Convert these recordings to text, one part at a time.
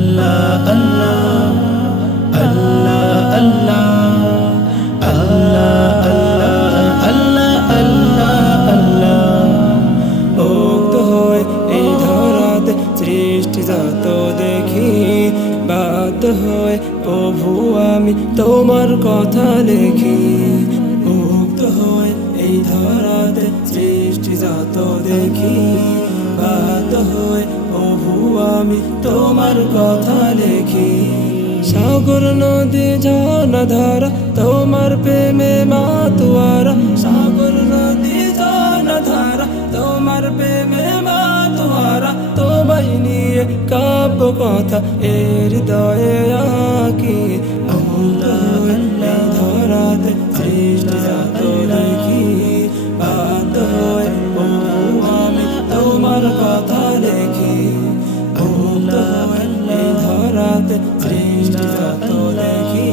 আল্লাহ আল্লাহ আল্লাহ আল্লাহ আল্লাহ আল্লাহ আল্লাহ আল্লাহ। মুক্ত হয়ে এই ধরাতে সৃষ্টি যত দেখি, বাধ্য হয়ে প্রভু আমি তোমার কথা লিখি। মুক্ত হয়ে এই ধরাতে সৃষ্টি যত দেখি, বাধ্য হয়ে প্রভু আমি তোমার কথা লিখি। সাগর নদী ঝর্ণা ধারা তোমার প্রেমে মাতোয়ারা, সাগর নদী ঝর্ণা ধারা তোমার প্রেমে মাতোয়ারা। তোমায় নিয়ে কাব্য কথা এর হৃদয়ে আঁকি। ধরাতে সৃষ্টি যত দেখি, বাধ্য হয়ে প্রভু আমি তোমার কথা লিখি। ধরাতে সৃষ্টি যত দেখি,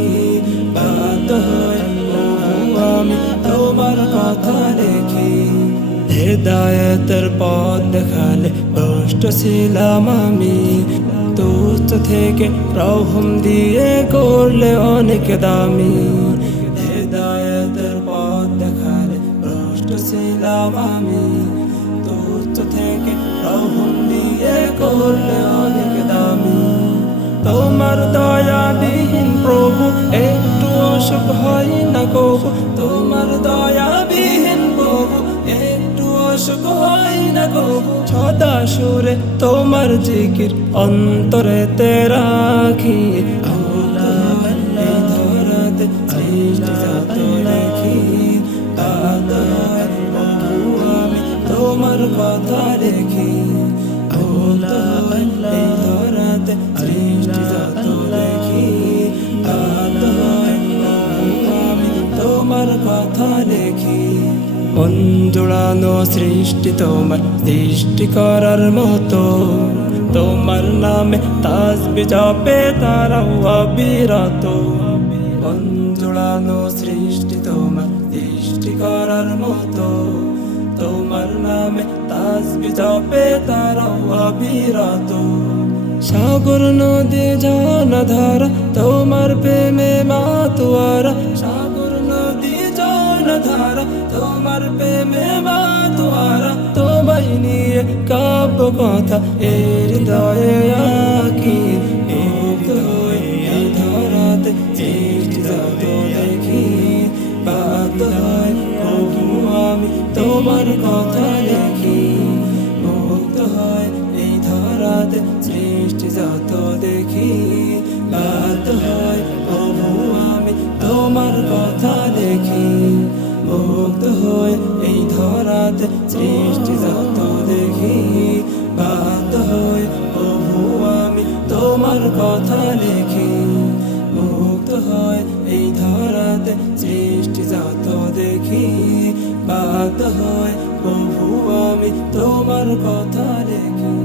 বাধ্য হয়ে প্রভু আমি তোমার কথা লিখি। হেদায়েতের পথ দেখালে ভ্রষ্ট ছিলাম আমি, তুচ্ছ থেকে রহম দিয়ে করলে অনেক দামি। হেদায়েতের পথ দেখালে ভ্রষ্ট ছিলাম আমি, তুচ্ছ থেকে রহম দিয়ে করলে অনেক দামি। তোমার দয়াবিহীন প্রভু একটু অসুখ হয় না কবু, তোমার দয়াবিহীন প্রভু একটু অসুখ হয় না কবু। সদা সুরে তোমার জিকির অন্তরেতে রাখি। ধরাতে সৃষ্টি যত দেখি, আমি তোমার কথা লিখি। ধরাতে সৃষ্টি যত দেখি, আমি তোমার কথা লিখি। মন জোড়ানো সৃষ্টি তোমার সৃষ্টি করার মতো, তোমার নামে তাসবিহ জপে তারাও অবিরত। মন জোড়ানো সৃষ্টি তোমার সৃষ্টি করার মতো, তোমার নামে তাসবিহ জপে তারাও অবিরত। সাগর নদী ঝর্ণা ধারা তোমার প্রেমে মাতোয়ারা, সাগর নদী ঝর্ণা ধারা তোমার প্রেমে মাতোয়ারা। তোমায় নিয়ে কাব্য কথা এর হৃদয়ে আঁকি। ধরাতে সৃষ্টি যত দেখি, বাধ্য হয়ে প্রভু আমি তোমার কথা লিখি। মুক্ত হয় এই ধরাতে সৃষ্টি যত দেখি, বাধ্য হয় প্রভু আমি তোমার কথা লিখি। মুক্ত হয় এই ধরাতে সৃষ্টি যত দেখি, বাধ্য হয় প্রভু আমি তোমার কথা লিখি। মুক্ত হয় এই ধরাতে সৃষ্টি যত দেখি, বাধ্য হয় প্রভু আমি তোমার কথা লিখি।